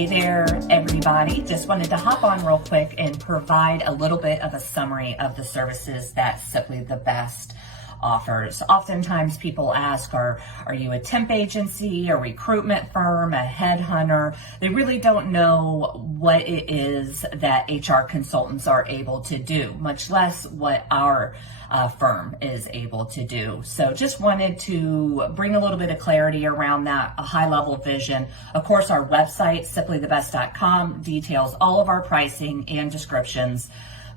Hey there, everybody. Just wanted to hop on real quick and provide a little bit of a summary of the services that Sipley the Best offers. Oftentimes people ask, are you a temp agency, a recruitment firm, a headhunter? They really don't know what it is that HR consultants are able to do, much less what our firm is able to do. So just wanted to bring a little bit of clarity around that, a high level vision. Of course, our website, simplythebest.com, details all of our pricing and descriptions,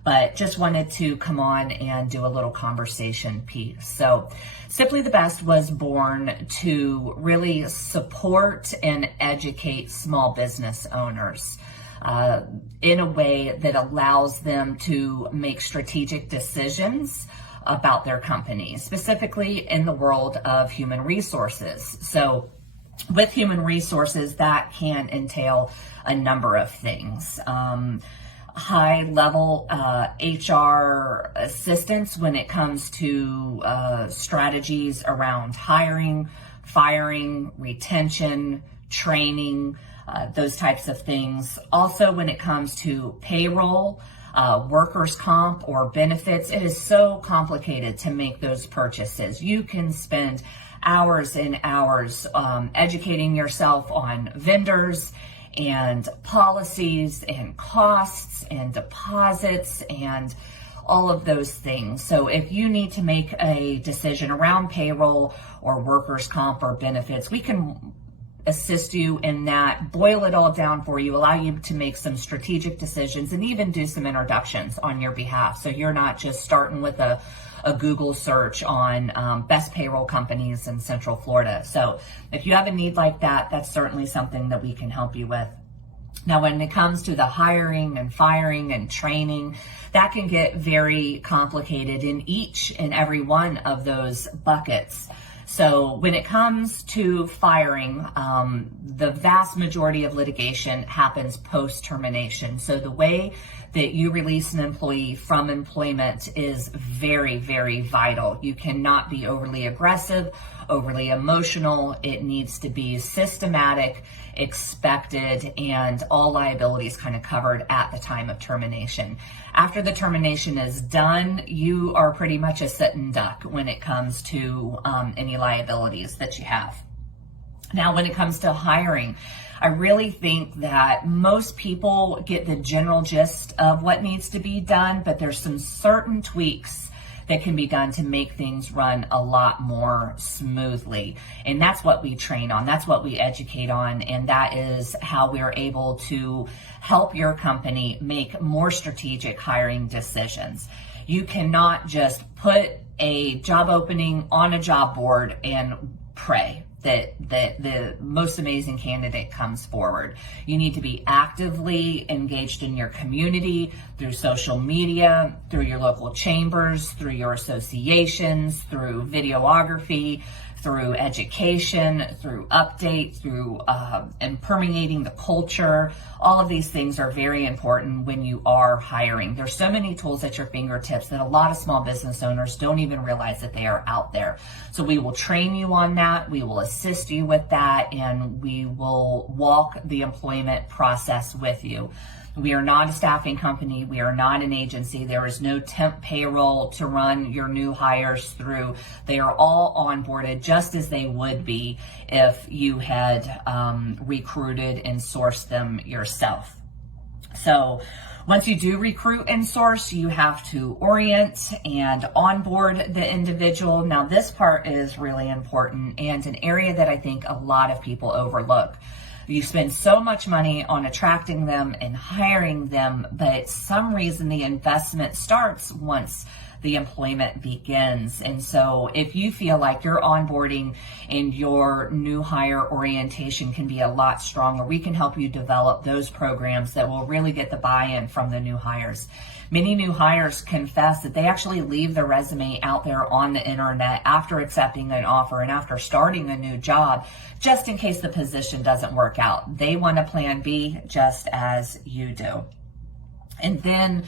but just wanted to come on and do a little conversation piece. So Sipley the Best was born to really support and educate small business owners in a way that allows them to make strategic decisions about their company, specifically in the world of human resources. So with human resources, that can entail a number of things. High level HR assistance when it comes to strategies around hiring, firing, retention, training, those types of things. Also, when it comes to payroll, workers' comp or benefits, it is so complicated to make those purchases. You can spend hours and hours educating yourself on vendors and policies and costs and deposits and all of those things. So if you need to make a decision around payroll or workers' comp or benefits, we can assist you in that, boil it all down for you, allow you to make some strategic decisions and even do some introductions on your behalf. So you're not just starting with a Google search on best payroll companies in Central Florida. So if you have a need like that, that's certainly something that we can help you with. Now, when it comes to the hiring and firing and training, that can get very complicated in each and every one of those buckets. So when it comes to firing, the vast majority of litigation happens post-termination. So the way that you release an employee from employment is very, very vital. You cannot be overly aggressive, overly emotional. It needs to be systematic, expected, and all liabilities kind of covered at the time of termination. After the termination is done, you are pretty much a sitting duck when it comes to any liabilities that you have. Now, when it comes to hiring, I really think that most people get the general gist of what needs to be done, but there's some certain tweaks that can be done to make things run a lot more smoothly. And that's what we train on. That's what we educate on. And that is how we're able to help your company make more strategic hiring decisions. You cannot just put a job opening on a job board and pray that the most amazing candidate comes forward. You need to be actively engaged in your community through social media, through your local chambers, through your associations, through videography, through education, through updates, through and permeating the culture. All of these things are very important when you are hiring. There's so many tools at your fingertips that a lot of small business owners don't even realize that they are out there. So we will train you on that. We will assist you with that, and we will walk the employment process with you. We are not a staffing company. We are not an agency. There is no temp payroll to run your new hires through. They are all onboarded just as they would be if you had recruited and sourced them yourself. So once you do recruit and source, you have to orient and onboard the individual. Now, this part is really important and an area that I think a lot of people overlook. You spend so much money on attracting them and hiring them, but some reason the investment starts once the employment begins. And so if you feel like your onboarding and your new hire orientation can be a lot stronger, we can help you develop those programs that will really get the buy-in from the new hires. Many new hires confess that they actually leave their resume out there on the internet after accepting an offer and after starting a new job, just in case the position doesn't work out. They want a plan B just as you do. And then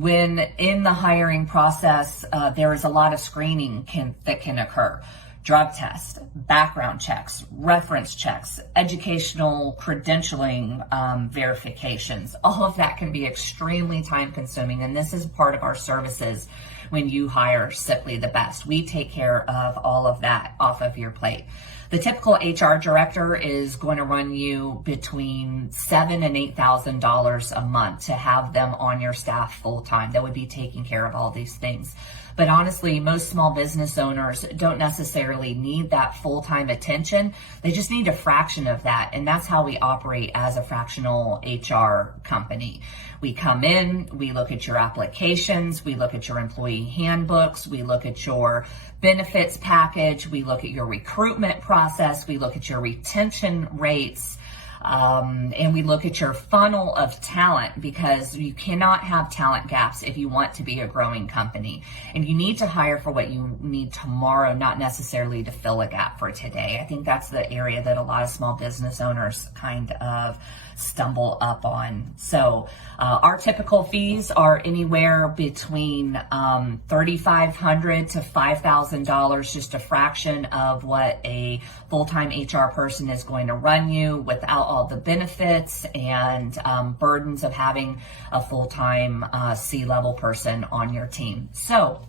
when in the hiring process, there is a lot of screening that can occur. drug tests, background checks, reference checks, educational credentialing verifications. All of that can be extremely time consuming, and this is part of our services when you hire Sipley the Best. We take care of all of that off of your plate. The typical HR director is going to run you between $7,000 and $8,000 a month to have them on your staff full time. That would be taking care of all these things. But honestly, most small business owners don't necessarily need that full-time attention. They just need a fraction of that. And that's how we operate as a fractional HR company. We come in, we look at your applications, we look at your employee handbooks, we look at your benefits package, we look at your recruitment process, we look at your retention rates, and we look at your funnel of talent, because you cannot have talent gaps if you want to be a growing company. And you need to hire for what you need tomorrow, not necessarily to fill a gap for today. I think that's the area that a lot of small business owners kind of stumble up on. So our typical fees are anywhere between $3,500 to $5,000, just a fraction of what a full-time HR person is going to run you without all the benefits and burdens of having a full-time C-level person on your team. So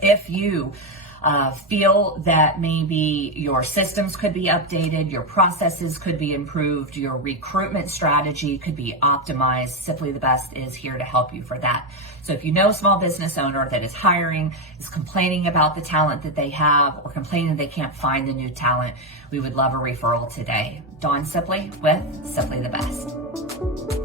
if you feel that maybe your systems could be updated, your processes could be improved, your recruitment strategy could be optimized, Sipley the Best is here to help you for that. So if you know a small business owner that is hiring, is complaining about the talent that they have, or complaining they can't find the new talent, we would love a referral today. Dawn Sipley with Sipley the Best.